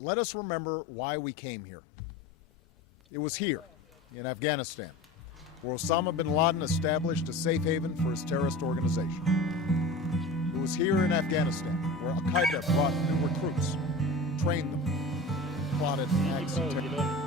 let us remember why we came here. It was here, in Afghanistan, where Osama bin Laden established a safe haven for his terrorist organization. It was here in Afghanistan where Al-Qaeda brought new recruits, trained them, plotted acts of terror.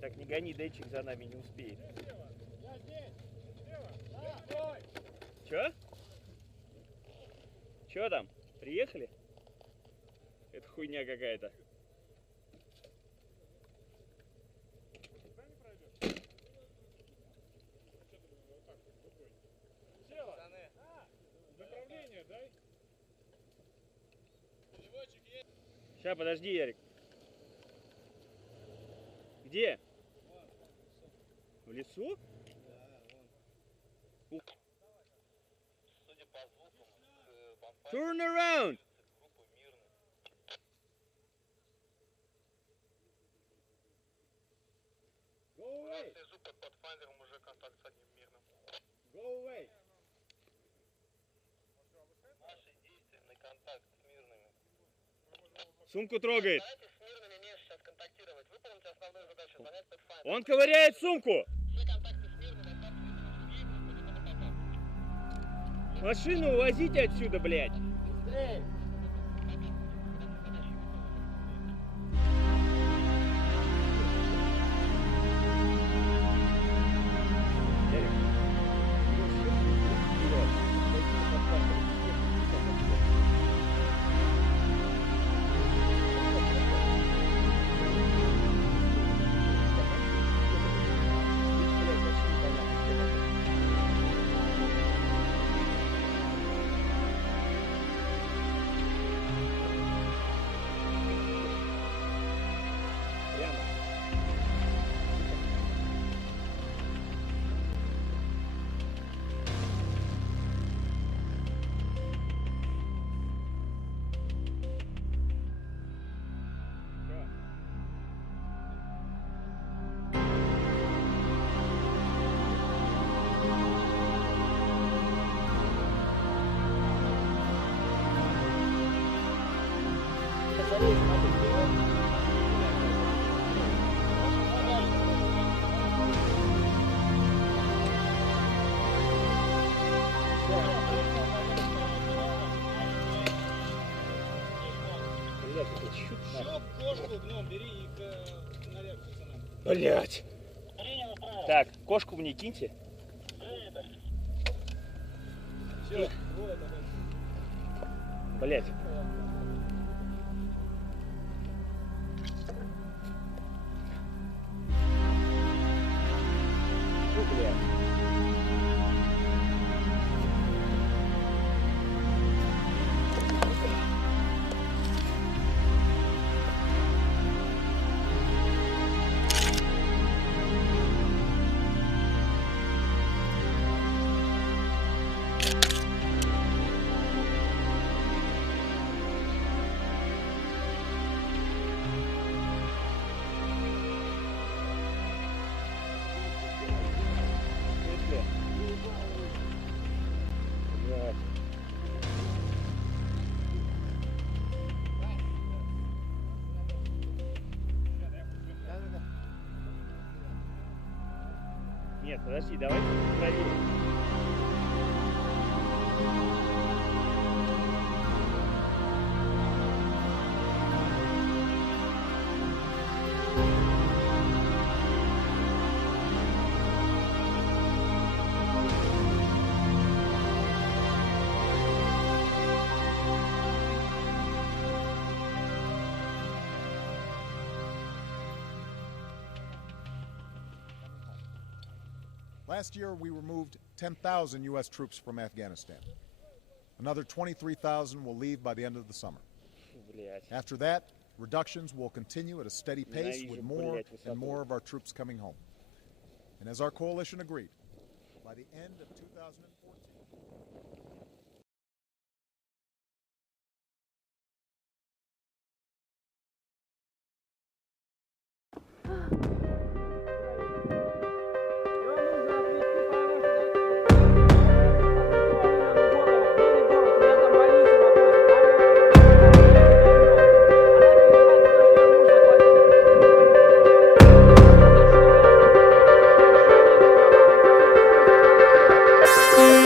Так, не гони, Дейчик за нами не успеет. Чё? Чё там? Приехали? Это хуйня какая-то. Сейчас, подожди, Ярик. Где? В лесу? Судя по звукам, Turn around! Go away! Свяжу под Pathfinder'ом уже контакт с одним мирным. Go away! Наши действия на контакт с мирными. Сумку трогает. Старайтесь с мирными мест сейчас контактировать. Выполните основную задачу, занять Pathfinder. Он ковыряет сумку. Все контакты с мирными оставьте другие, выходите на поток. Машину увозите отсюда, блядь. Быстрее! Блять. Так, кошку мне киньте. Блять. Блять. Нет, подожди, давайте проверим. Last year, we removed 10,000 U.S. troops from Afghanistan. Another 23,000 will leave by the end of the summer. Блять. After that, reductions will continue at a steady pace with more and more of our troops coming home. And as our coalition agreed, by the end of 2014... Thank you.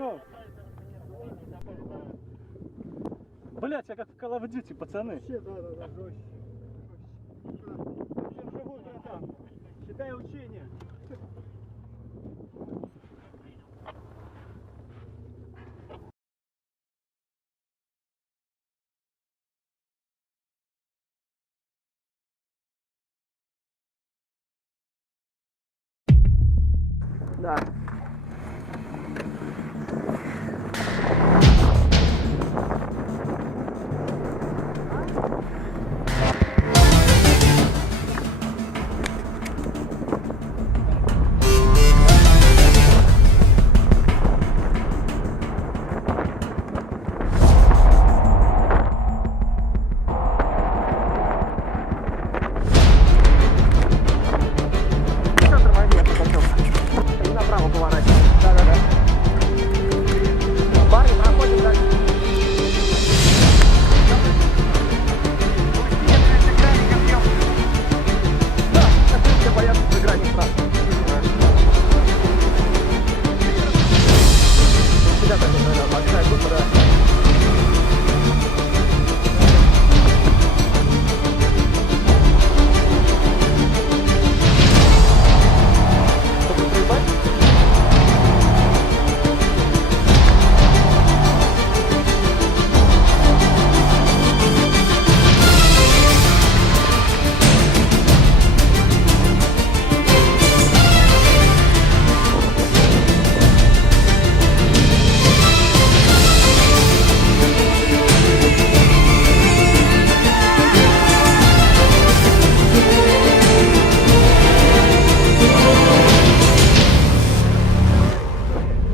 бегом. Блять, я как в Call of Duty, пацаны. Вообще, да, жестче. Вообще живут там. Считай учение. Да. И направо поворачиваем. Да-да-да. Парни, проходим дальше. Да, все боятся сыграть сразу. Сюда так, наверное, большая группа, да. Чтобы проебать?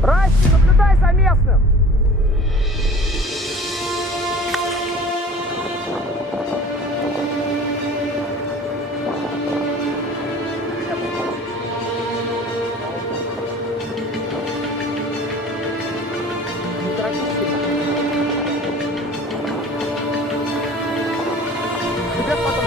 Расти, наблюдай за местным! Не торопись сильно. Тебе потом